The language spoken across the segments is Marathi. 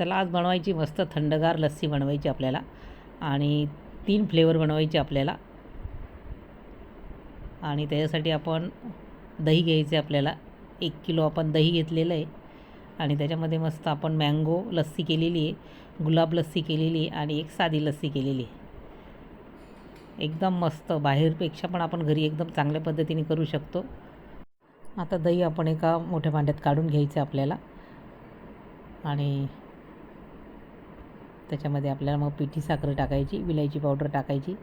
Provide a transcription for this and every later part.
चला आज बनवायची मस्त थंडगार लस्सी बनवायची आपल्याला आणि 3 फ्लेवर बनवायचे आपल्याला. आणि त्याच्यासाठी आपण दही घ्यायचे आपल्याला. 1 किलो आपण दही घेतलेलं आहे आणि त्याच्यामध्ये मस्त आपण मँगो लस्सी केलेली आहे, गुलाब लस्सी केलेली आहे आणि एक साधी लस्सी केलेली आहे. एकदम मस्त, बाहेरपेक्षा पण आपण घरी एकदम चांगल्या पद्धतीने करू शकतो. आता दही आपण एका मोठ्या भांड्यात काढून घ्यायचं आपल्याला आणि त्याच्यामध्ये आपल्याला मग पिठी साखर टाकायची, विलायची पावडर टाकायची.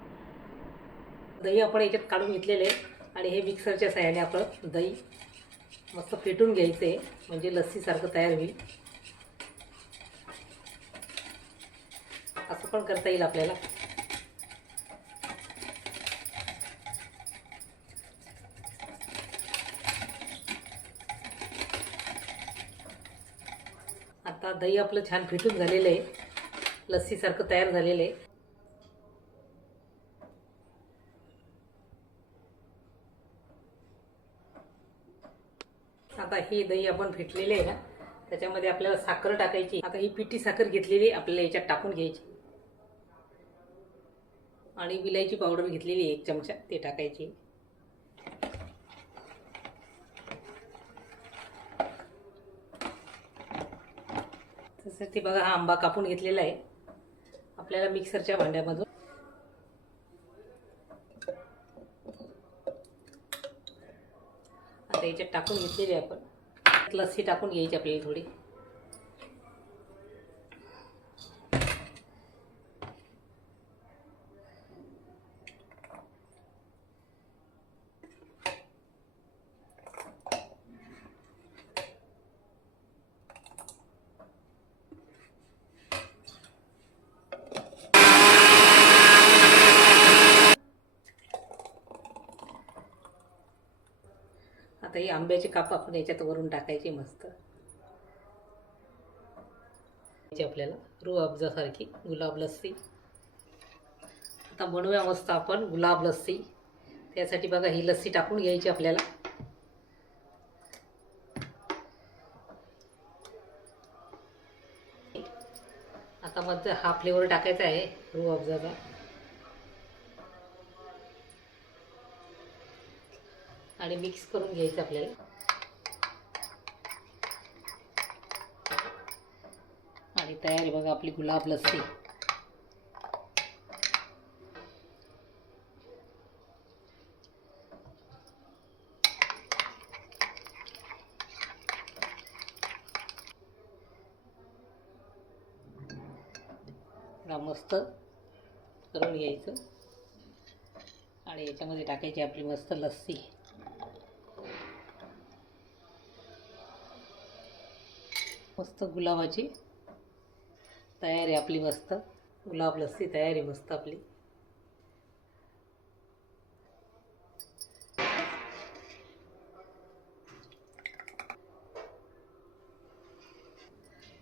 दही आपण याच्यात काढून घेतलेले आहे आणि हे मिक्सरच्या साहाय्याने आपण दही मस्त फेटून घ्यायचं आहे, म्हणजे लस्सीसारखं तयार होईल. असं पण करता येईल आपल्याला. आता दही आपलं छान फेटून झालेलं आहे, लस्सीसारखं तयार झालेलं आहे. आता हे दही आपण फेटलेले आहे ना, त्याच्यामध्ये आपल्याला साखर टाकायची. आता ही पिठी साखर घेतलेली आपल्याला याच्यात टाकून घ्यायची आणि विलायची पावडर घेतलेली 1 चमचा ते टाकायची. तसंच ते बघा, हा आंबा कापून घेतलेला आहे आपल्याला मिक्सरच्या भांड्यामधून. आता याच्यात टाकून घेतलेली आपण लस्सी टाकून घ्यायची आपल्याला थोडी. आता ही आंब्याची काप आपण याच्यात वरून टाकायची मस्त. आपल्याला रूह अफजासारखी गुलाब लस्सी. आता बनवूया मस्त आपण गुलाब लस्सी. त्यासाठी बघा ही लस्सी टाकून घ्यायची आपल्याला. आता मग हा फ्लेवर टाकायचा आहे रूह अफजाचा आणि मिक्स करून घ्यायचं आपल्याला. आणि तयार आहे बघा आपली गुलाब लस्सी. मस्त करून घ्यायचं आणि याच्यामध्ये टाकायची आपली मस्त लस्सी. मस्त गुलाबाची तयार आहे आपली. मस्त गुलाब लस्सी तयार आहे मस्त आपली.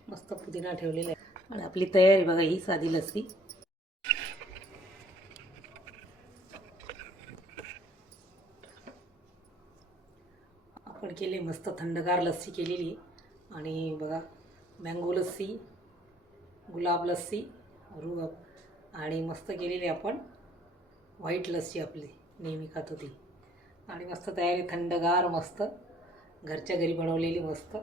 मस्त पुदिना ठेवलेला आहे आणि आपली तयार आहे बघा ही साधी लस्सी. आपण केली मस्त थंडगार लस्सी केलेली आणि बघा मँगो लस्सी, गुलाब लस्सी, रूह आणि मस्त केलेली आपण व्हाईट लस्सी आपली नेहमी खातो ती. आणि मस्त तयारी थंडगार मस्त घरच्या घरी बनवलेली मस्त.